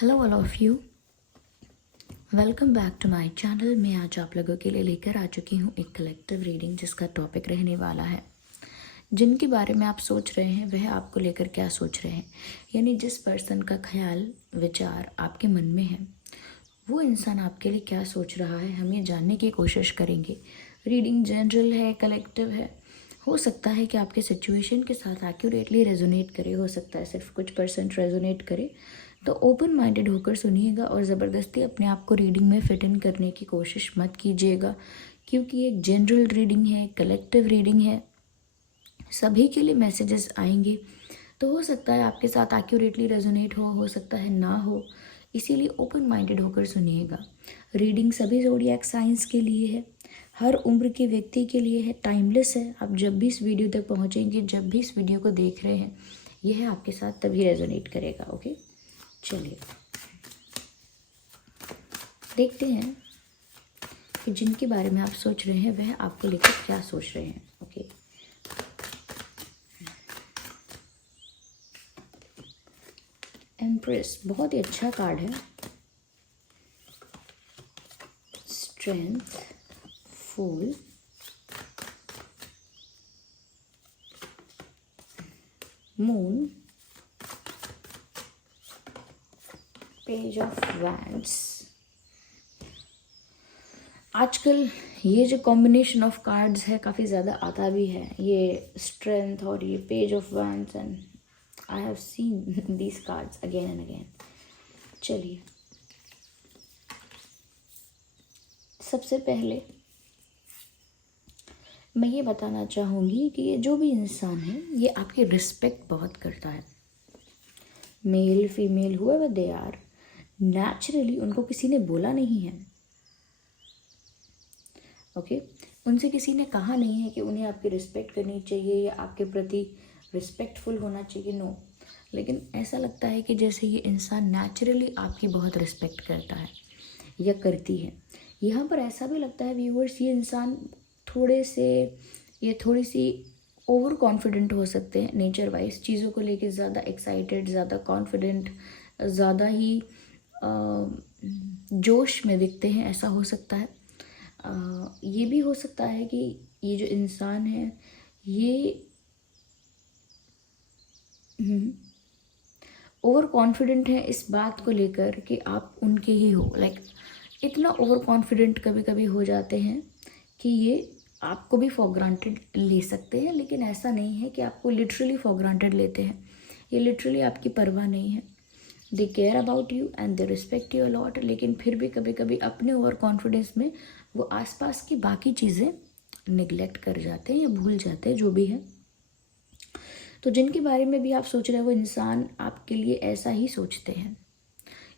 Hello all of you, welcome back to my channel. मैं आज आप लोगों के लिए लेकर आ चुकी हूँ एक कलेक्टिव रीडिंग जिसका टॉपिक रहने वाला है जिनके बारे में आप सोच रहे हैं वह आपको लेकर क्या सोच रहे हैं। यानी जिस पर्सन का ख्याल विचार आपके मन में है वो इंसान आपके लिए क्या सोच रहा है, हम ये जानने की कोशिश करेंगे। रीडिंग जनरल है, कलेक्टिव है। हो सकता है कि आपके सिचुएशन के साथ एक्यूरेटली रेजोनेट करे, हो सकता है सिर्फ कुछ परसेंट रेजोनेट करे। तो ओपन माइंडेड होकर सुनिएगा और ज़बरदस्ती अपने आप को रीडिंग में फिट इन करने की कोशिश मत कीजिएगा, क्योंकि एक जनरल रीडिंग है, कलेक्टिव रीडिंग है, सभी के लिए मैसेजेस आएंगे। तो हो सकता है आपके साथ एक्यूरेटली रेजोनेट हो सकता है ना हो, इसीलिए ओपन माइंडेड होकर सुनिएगा। रीडिंग सभी ज़ोडिएक साइंस के लिए है, हर उम्र के व्यक्ति के लिए है, टाइमलेस है। आप जब भी इस वीडियो तक पहुंचेंगे, जब भी इस वीडियो को देख रहे हैं, यह आपके साथ तभी रेजोनेट करेगा। ओके, चलिए देखते हैं कि जिनके बारे में आप सोच रहे हैं वह आपको लेकर क्या सोच रहे हैं। ओके, एम्प्रेस बहुत ही अच्छा कार्ड है। Strength, fool, moon, page of wands. आजकल ये जो कॉम्बिनेशन ऑफ कार्ड्स है काफ़ी ज़्यादा आता भी है, ये स्ट्रेंथ और ये page of wands, and I have seen these cards again and again. चलिए, सबसे पहले मैं ये बताना चाहूँगी कि ये जो भी इंसान है ये आपकी रिस्पेक्ट बहुत करता है। Male female whoever they are, naturally उनको किसी ने बोला नहीं है। ओके, उनसे किसी ने कहा नहीं है कि उन्हें आपकी रिस्पेक्ट करनी चाहिए या आपके प्रति रिस्पेक्टफुल होना चाहिए, नो। लेकिन ऐसा लगता है कि जैसे ये इंसान नेचुरली आपकी बहुत रिस्पेक्ट करता है या करती है। यहाँ पर ऐसा भी लगता है व्यूवर्स, ये इंसान थोड़े से या थोड़ी सी ओवर कॉन्फिडेंट हो सकते हैं नेचर वाइज, चीज़ों को लेके ज़्यादा एक्साइटेड, ज़्यादा कॉन्फिडेंट, ज़्यादा ही जोश में दिखते हैं, ऐसा हो सकता है। ये भी हो सकता है कि ये जो इंसान है ये ओवर कॉन्फिडेंट है इस बात को लेकर कि आप उनके ही हो। लाइक इतना ओवर कॉन्फिडेंट कभी कभी हो जाते हैं कि ये आपको भी फॉर ग्रांटेड ले सकते हैं, लेकिन ऐसा नहीं है कि आपको लिटरली फॉर ग्रांटेड लेते हैं। ये लिटरली आपकी परवाह नहीं है। They care about you and they respect you a lot, लेकिन फिर भी कभी कभी अपने ओवर कॉन्फिडेंस में वो आसपास की बाकी चीज़ें निगलेक्ट कर जाते हैं या भूल जाते हैं, जो भी है। तो जिनके बारे में भी आप सोच रहे हैं वो इंसान आपके लिए ऐसा ही सोचते हैं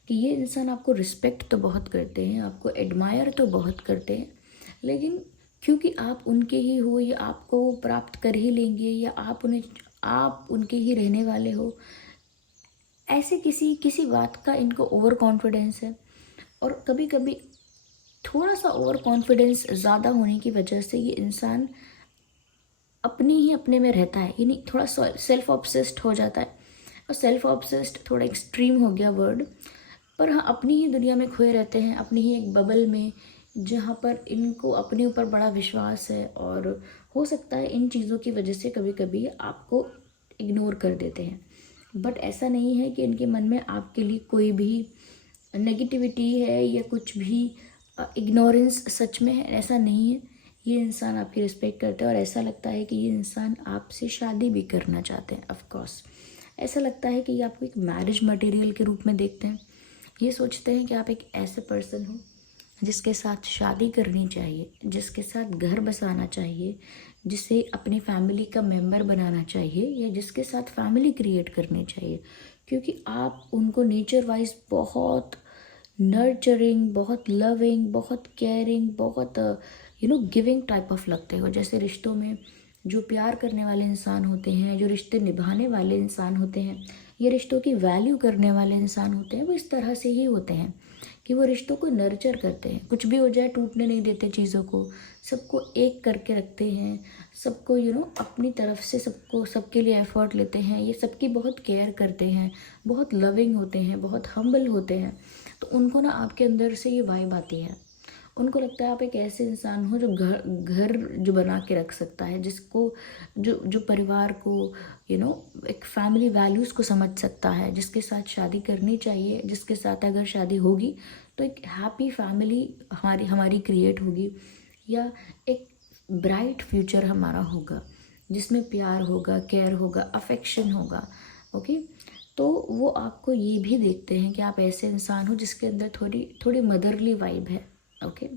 कि ये इंसान आपको रिस्पेक्ट तो बहुत करते हैं, आपको एडमायर तो बहुत करते हैं, लेकिन क्योंकि आप उनके ही हो या आपको प्राप्त कर ही लेंगे या आप उनके ही रहने वाले हो, ऐसे किसी बात का इनको ओवर कॉन्फिडेंस है। और कभी कभी थोड़ा सा ओवर कॉन्फिडेंस ज़्यादा होने की वजह से ये इंसान अपनी ही अपने में रहता है, यानी थोड़ा सेल्फ ऑब्सेस्ड हो जाता है। और सेल्फ ऑब्सेस्ड थोड़ा एक्सट्रीम हो गया वर्ड, पर हाँ अपनी ही दुनिया में खोए रहते हैं, अपनी ही एक बबल में, जहाँ पर इनको अपने ऊपर बड़ा विश्वास है। और हो सकता है इन चीज़ों की वजह से कभी कभी आपको इग्नोर कर देते हैं, बट ऐसा नहीं है कि इनके मन में आपके लिए कोई भी नेगेटिविटी है या कुछ भी इग्नोरेंस सच में है, ऐसा नहीं है। ये इंसान आपकी रिस्पेक्ट करते हैं और ऐसा लगता है कि ये इंसान आपसे शादी भी करना चाहते हैं। ऑफ कोर्स ऐसा लगता है कि ये आपको एक मैरिज मटेरियल के रूप में देखते हैं। ये सोचते हैं कि आप एक ऐसे पर्सन हो जिसके साथ शादी करनी चाहिए, जिसके साथ घर बसाना चाहिए, जिसे अपनी फैमिली का मेंबर बनाना चाहिए या जिसके साथ फैमिली क्रिएट करनी चाहिए, क्योंकि आप उनको नेचर वाइज बहुत नर्चरिंग, बहुत लविंग, बहुत केयरिंग, बहुत गिविंग टाइप ऑफ लगते हो। जैसे रिश्तों में जो प्यार करने वाले इंसान होते हैं, जो रिश्ते निभाने वाले इंसान होते हैं, ये रिश्तों की वैल्यू करने वाले इंसान होते हैं, वो इस तरह से ही होते हैं कि वो रिश्तों को नर्चर करते हैं, कुछ भी हो जाए टूटने नहीं देते चीज़ों को, सबको एक करके रखते हैं, सबको अपनी तरफ से सबको सबके लिए एफर्ट लेते हैं, ये सबकी बहुत केयर करते हैं, बहुत लविंग होते हैं, बहुत हम्बल होते हैं। तो उनको ना आपके अंदर से ये वाइब आती है। उनको लगता है आप एक ऐसे इंसान हो जो घर घर जो बना के रख सकता है, जिसको जो जो परिवार को एक फैमिली वैल्यूज़ को समझ सकता है, जिसके साथ शादी करनी चाहिए, जिसके साथ अगर शादी होगी तो एक हैप्पी फैमिली हमारी हमारी क्रिएट होगी, या एक ब्राइट फ्यूचर हमारा होगा जिसमें प्यार होगा, केयर होगा, अफेक्शन होगा। ओके, तो वो आपको ये भी देखते हैं कि आप ऐसे इंसान हो जिसके अंदर थोड़ी थोड़ी मदरली वाइब है। ओके,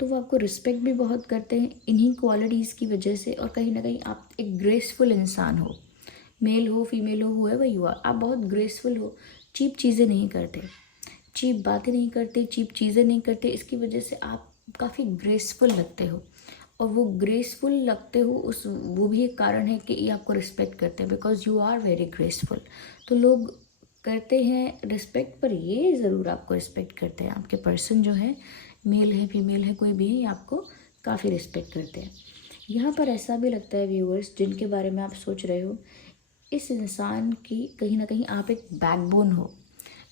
तो वो आपको रिस्पेक्ट भी बहुत करते हैं इन्हीं क्वालिटीज़ की वजह से। और कहीं ना कहीं आप एक ग्रेसफुल इंसान हो, मेल हो फीमेल हो, हुएवर यू आर, आप बहुत ग्रेसफुल हो, चीप चीज़ें नहीं करते, चीप बातें नहीं करते, चीप चीज़ें नहीं करते। इसकी वजह से आप काफ़ी ग्रेसफुल लगते हो, और वो ग्रेसफुल लगते हो उस वो भी एक कारण है कि ये आपको रिस्पेक्ट करते हैं, because you are very graceful. तो लोग करते हैं रिस्पेक्ट, पर ये ज़रूर आपको रिस्पेक्ट करते हैं, आपके पर्सन जो है, मेल है फीमेल है कोई भी है, ये आपको काफ़ी रिस्पेक्ट करते हैं। यहाँ पर ऐसा भी लगता है व्यूअर्स, जिनके बारे में आप सोच रहे हो, इस इंसान की कहीं ना कहीं आप एक बैकबोन हो,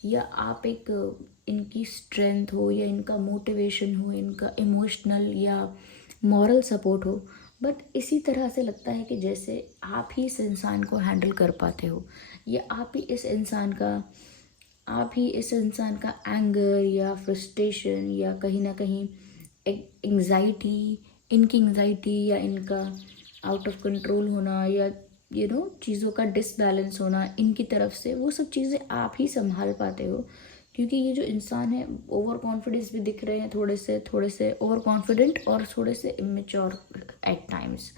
या आप एक इनकी स्ट्रेंथ हो, या इनका मोटिवेशन हो, इनका इमोशनल या मॉरल सपोर्ट हो। बट इसी तरह से लगता है कि जैसे आप ही इस इंसान को हैंडल कर पाते हो, या आप ही इस इंसान का एंगर या फ्रस्ट्रेशन या कहीं ना कहीं एंग्जाइटी, इनकी एंग्जाइटी या इनका आउट ऑफ कंट्रोल होना, या चीज़ों का डिसबैलेंस होना इनकी तरफ से, वो सब चीज़ें आप ही संभाल पाते हो। क्योंकि ये जो इंसान है, ओवर कॉन्फिडेंस भी दिख रहे हैं, थोड़े से ओवर कॉन्फिडेंट और थोड़े से इमेच्योर एट टाइम्स।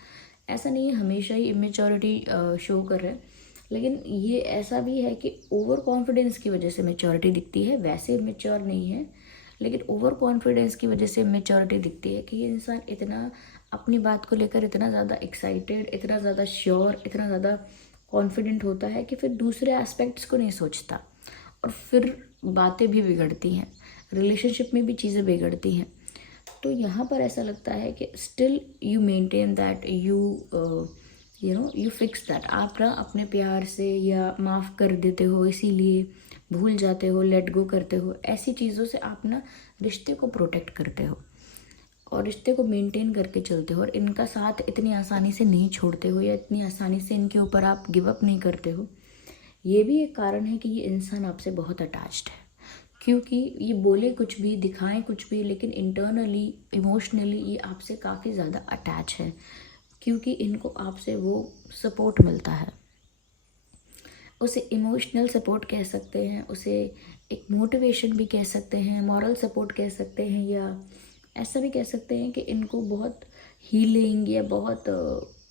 ऐसा नहीं है हमेशा ही इमेच्योरिटी शो कर रहे हैं, लेकिन ये ऐसा भी है कि ओवर कॉन्फिडेंस की वजह से मेच्योरिटी दिखती है, वैसे मेच्योर नहीं है, लेकिन ओवर कॉन्फिडेंस की वजह से मेच्योरिटी दिखती है कि ये इंसान इतना अपनी बात को लेकर इतना ज़्यादा एक्साइटेड, इतना ज़्यादा श्योर, इतना ज़्यादा कॉन्फिडेंट होता है कि फिर दूसरे एस्पेक्ट्स को नहीं सोचता, और फिर बातें भी बिगड़ती हैं, रिलेशनशिप में भी चीज़ें बिगड़ती हैं। तो यहाँ पर ऐसा लगता है कि still you maintain that, you fix that, आप ना अपने प्यार से या माफ़ कर देते हो, इसीलिए भूल जाते हो, लेट गो करते हो, ऐसी चीज़ों से आप ना रिश्ते को प्रोटेक्ट करते हो और रिश्ते को मेंटेन करके चलते हो, और इनका साथ इतनी आसानी से नहीं छोड़ते हो, या इतनी आसानी से इनके ऊपर आप गिव अप नहीं करते हो। ये भी एक कारण है कि ये इंसान आपसे बहुत अटैच्ड है, क्योंकि ये बोले कुछ भी, दिखाएं कुछ भी, लेकिन इंटरनली इमोशनली ये आपसे काफ़ी ज़्यादा अटैच है, क्योंकि इनको आपसे वो सपोर्ट मिलता है। उसे इमोशनल सपोर्ट कह सकते हैं, उसे एक मोटिवेशन भी कह सकते हैं, मॉरल सपोर्ट कह सकते हैं, या ऐसा भी कह सकते हैं कि इनको बहुत हीलिंग या बहुत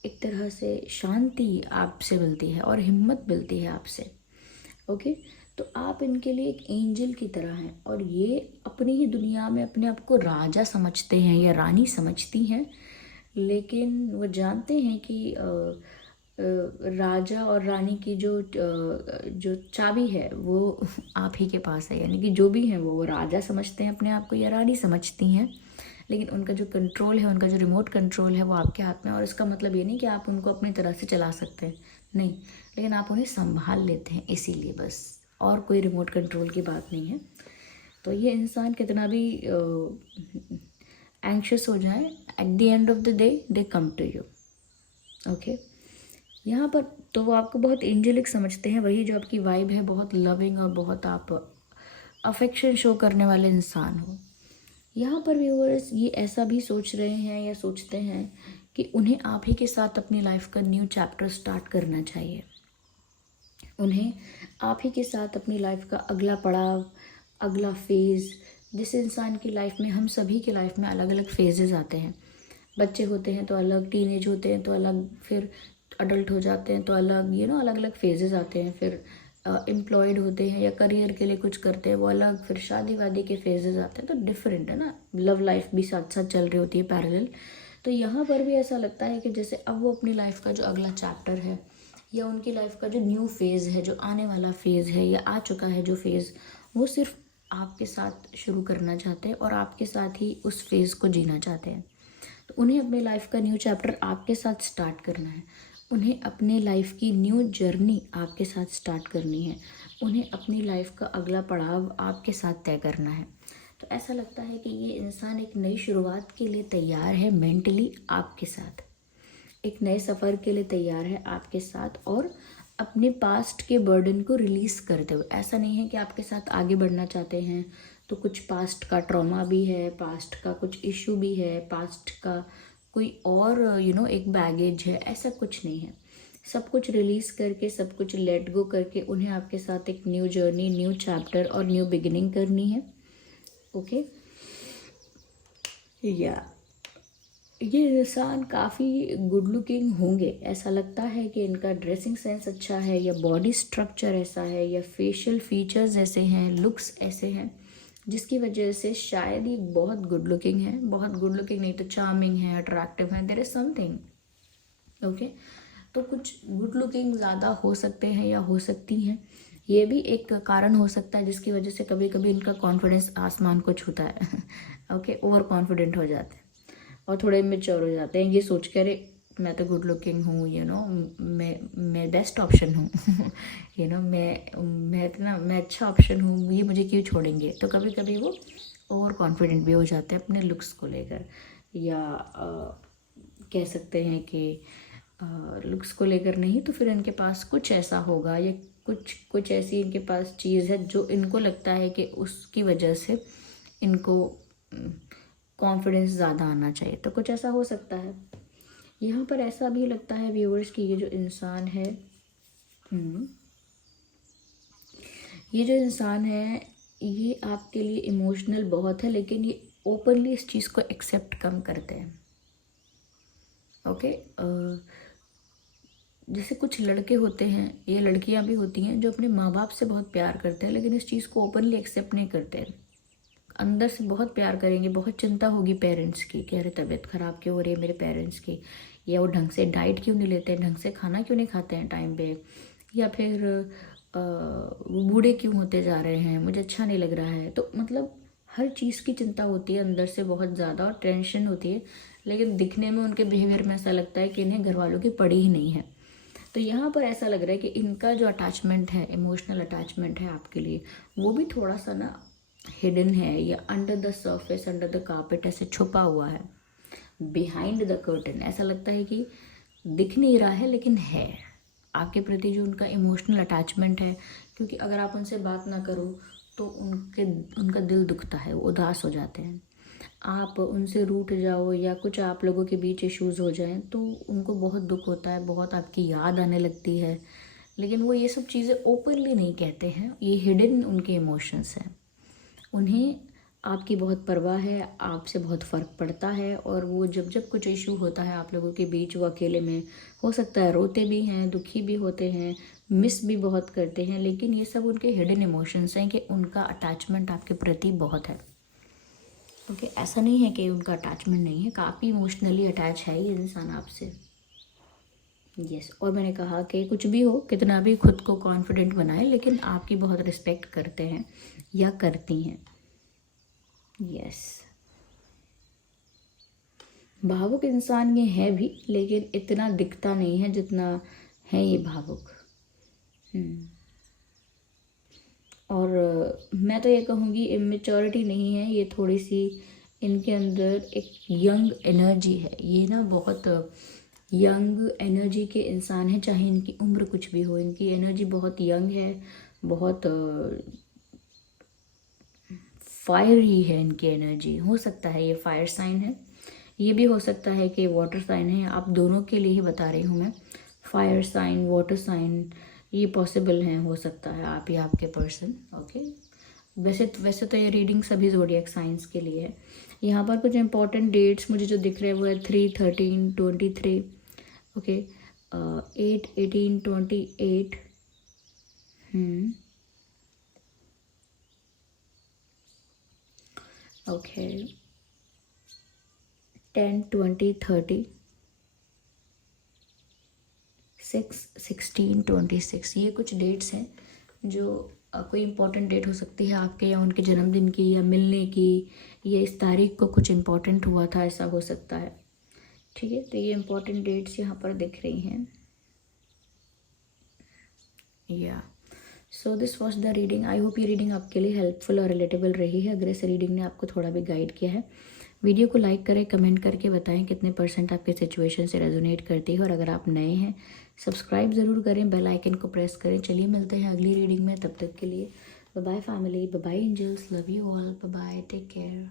एक तरह से शांति आपसे मिलती है और हिम्मत मिलती है आपसे। ओके, तो आप इनके लिए एक एंजल की तरह हैं, और ये अपनी ही दुनिया में अपने आप को राजा समझते हैं या रानी समझती हैं, लेकिन वो जानते हैं कि राजा और रानी की जो चाबी है वो आप ही के पास है, यानी कि जो भी है वो राजा समझते हैं अपने आप को या रानी समझती हैं, लेकिन उनका जो कंट्रोल है, उनका जो रिमोट कंट्रोल है वो आपके हाथ में। और इसका मतलब ये नहीं कि आप उनको अपनी तरह से चला सकते हैं, नहीं, लेकिन आप उन्हें संभाल लेते हैं, इसीलिए बस, और कोई रिमोट कंट्रोल की बात नहीं है। तो ये इंसान कितना भी एंक्शस हो जाए, at the end of the day they come to you. Okay, यहाँ पर तो वो आपको बहुत एंजेलिक समझते हैं, वही जो आपकी वाइब है, बहुत लविंग और बहुत आप अफेक्शन शो करने वाले इंसान हो। यहाँ पर व्यूअर्स ये ऐसा भी सोच रहे हैं या सोचते हैं कि उन्हें आप ही के साथ अपनी लाइफ का न्यू चैप्टर स्टार्ट करना चाहिए, उन्हें आप ही के साथ अपनी लाइफ का अगला पड़ाव, अगला फेज़, जिस इंसान की लाइफ में, हम सभी की लाइफ में अलग अलग फेजेस आते हैं, बच्चे होते हैं तो अलग, टीनेज होते हैं तो अलग, फिर अडल्ट हो जाते हैं तो अलग, अलग अलग फेजेस आते हैं, फिर एम्प्लॉयड होते हैं या करियर के लिए कुछ करते हैं वो अलग, फिर शादी वादी के फेजेस आते हैं, तो डिफरेंट है ना, लव लाइफ भी साथ साथ चल रही होती है पैरेलल। तो यहाँ पर भी ऐसा लगता है कि जैसे अब वो अपनी लाइफ का जो अगला चैप्टर है, या उनकी लाइफ का जो न्यू फेज़ है, जो आने वाला फेज़ है या आ चुका है जो फेज़, वो सिर्फ आपके साथ शुरू करना चाहते हैं और आपके साथ ही उस फेज़ को जीना चाहते हैं। तो उन्हें अपने लाइफ का न्यू चैप्टर आपके साथ स्टार्ट करना है। उन्हें अपने लाइफ की न्यू जर्नी आपके साथ स्टार्ट करनी है। उन्हें अपनी लाइफ का अगला पड़ाव आपके साथ तय करना है। तो ऐसा लगता है कि ये इंसान एक नई शुरुआत के लिए तैयार है मेंटली आपके साथ, एक नए सफ़र के लिए तैयार है आपके साथ, और अपने पास्ट के बर्डन को रिलीज़ करते हुए। ऐसा नहीं है कि आपके साथ आगे बढ़ना चाहते हैं तो कुछ पास्ट का ट्रॉमा भी है, पास्ट का कुछ इशू भी है, पास्ट का कोई और एक बैगेज है, ऐसा कुछ नहीं है। सब कुछ रिलीज़ करके, सब कुछ लेट गो करके उन्हें आपके साथ एक न्यू जर्नी, न्यू चैप्टर और न्यू बिगिनिंग करनी है। ओके या ये इंसान काफ़ी गुड लुकिंग होंगे। ऐसा लगता है कि इनका ड्रेसिंग सेंस अच्छा है, या बॉडी स्ट्रक्चर ऐसा है, या फेशियल फीचर्स ऐसे हैं, लुक्स ऐसे हैं, जिसकी वजह से शायद ये बहुत गुड लुकिंग है। बहुत गुड लुकिंग नहीं तो चार्मिंग है, अट्रैक्टिव है, देयर इज समथिंग। ओके, तो कुछ गुड लुकिंग ज़्यादा हो सकते हैं या हो सकती हैं। ये भी एक कारण हो सकता है जिसकी वजह से कभी कभी इनका कॉन्फिडेंस आसमान को छूता है। ओके, ओवर कॉन्फिडेंट हो जाते हैं और थोड़े मेच्योर हो जाते हैं, ये सोच कर मैं तो गुड लुकिंग हूँ, मैं बेस्ट ऑप्शन हूँ। मैं अच्छा ऑप्शन हूँ, ये मुझे क्यों छोड़ेंगे। तो कभी कभी वो ओवर कॉन्फिडेंट भी हो जाते हैं अपने लुक्स को लेकर, या कह सकते हैं कि लुक्स को लेकर नहीं तो फिर इनके पास कुछ ऐसा होगा, या कुछ ऐसी इनके पास चीज़ है जो इनको लगता है कि उसकी वजह से इनको कॉन्फिडेंस ज़्यादा आना चाहिए। तो कुछ ऐसा हो सकता है। यहाँ पर ऐसा भी लगता है व्यूअर्स कि ये जो इंसान है ये आपके लिए इमोशनल बहुत है, लेकिन ये ओपनली इस चीज़ को एक्सेप्ट कम करते हैं। ओके, जैसे कुछ लड़के होते हैं, ये लड़कियां भी होती हैं जो अपने माँ बाप से बहुत प्यार करते हैं, लेकिन इस चीज़ को ओपनली एक्सेप्ट नहीं करते हैं। अंदर से बहुत प्यार करेंगे, बहुत चिंता होगी पेरेंट्स की कि अरे तबीयत ख़राब क्यों हो रही है मेरे पेरेंट्स की, या वो ढंग से डाइट क्यों नहीं लेते हैं, ढंग से खाना क्यों नहीं खाते हैं टाइम पे, या फिर वो बूढ़े क्यों होते जा रहे हैं, मुझे अच्छा नहीं लग रहा है। तो मतलब हर चीज़ की चिंता होती है अंदर से बहुत ज़्यादा, और टेंशन होती है, लेकिन दिखने में उनके बिहेवियर में ऐसा लगता है कि इन्हें घर वालों की पड़ी ही नहीं है। तो यहाँ पर ऐसा लग रहा है कि इनका जो अटैचमेंट है, इमोशनल अटैचमेंट है आपके लिए, वो भी थोड़ा सा ना हिडन है, या under the surface, under the carpet ऐसे छुपा हुआ है, बिहाइंड द कर्टन। ऐसा लगता है कि दिख नहीं रहा है लेकिन है आपके प्रति जो उनका इमोशनल अटैचमेंट है। क्योंकि अगर आप उनसे बात ना करो तो उनका दिल दुखता है, वो उदास हो जाते हैं। आप उनसे रूठ जाओ या कुछ आप लोगों के बीच इश्यूज़ हो जाएं तो उनको बहुत दुख होता है, बहुत आपकी याद आने लगती है, लेकिन वो ये सब चीज़ें ओपनली नहीं कहते हैं। ये हिडन उनके इमोशंस हैं। उन्हें आपकी बहुत परवाह है, आपसे बहुत फ़र्क पड़ता है, और वो जब जब कुछ इशू होता है आप लोगों के बीच, वो अकेले में हो सकता है रोते भी हैं, दुखी भी होते हैं, मिस भी बहुत करते हैं, लेकिन ये सब उनके हिडन इमोशंस हैं कि उनका अटैचमेंट आपके प्रति बहुत है। ओके, ऐसा नहीं है कि उनका अटैचमेंट नहीं है, काफ़ी इमोशनली अटैच है ये इंसान आपसे। यस, और मैंने कहा कि कुछ भी हो, कितना भी खुद को कॉन्फिडेंट बनाए, लेकिन आपकी बहुत रिस्पेक्ट करते हैं या करती हैं। यस, भावुक इंसान ये है भी, लेकिन इतना दिखता नहीं है जितना है ये भावुक। और मैं तो ये कहूँगी इमेच्योरिटी नहीं है, ये थोड़ी सी इनके अंदर एक यंग एनर्जी है। ये ना बहुत यंग एनर्जी के इंसान हैं, चाहे इनकी उम्र कुछ भी हो, इनकी एनर्जी बहुत यंग है, बहुत फायर ही है इनकी एनर्जी। हो सकता है ये फायर साइन है, ये भी हो सकता है कि वाटर साइन है। आप दोनों के लिए ही बता रही हूँ मैं, फायर साइन, वाटर साइन, ये पॉसिबल हैं, हो सकता है आप या आपके पर्सन। ओके, वैसे तो ये रीडिंग सभी ज़ोडिएक साइंस के लिए है। यहाँ पर कुछ इंपॉर्टेंट डेट्स मुझे जो दिख रहे हैं वो है 3, 13, 23। ओके, 8, 18, 28। ओके, 10, 20, 30, 6, 16, 26, ये कुछ डेट्स हैं जो कोई इम्पोर्टेंट डेट हो सकती है आपके या उनके जन्मदिन की या मिलने की, या इस तारीख को कुछ इम्पोर्टेंट हुआ था, ऐसा हो सकता है। ठीक है, तो ये इम्पोर्टेंट डेट्स यहाँ पर दिख रही हैं। या so this was the reading. I hope ये रीडिंग आपके लिए हेल्पफुल और रिलेटेबल रही है। अगर इस रीडिंग ने आपको थोड़ा भी गाइड किया है, वीडियो को लाइक करें, कमेंट करके बताएं कितने % आपके सिचुएशन से रेजोनेट करती है। और अगर आप नए हैं, सब्सक्राइब ज़रूर करें, बेल आइकन को प्रेस करें। चलिए मिलते हैं अगली रीडिंग में, तब तक के लिए bye bye family, bye bye angels, love you all, bye bye, take care.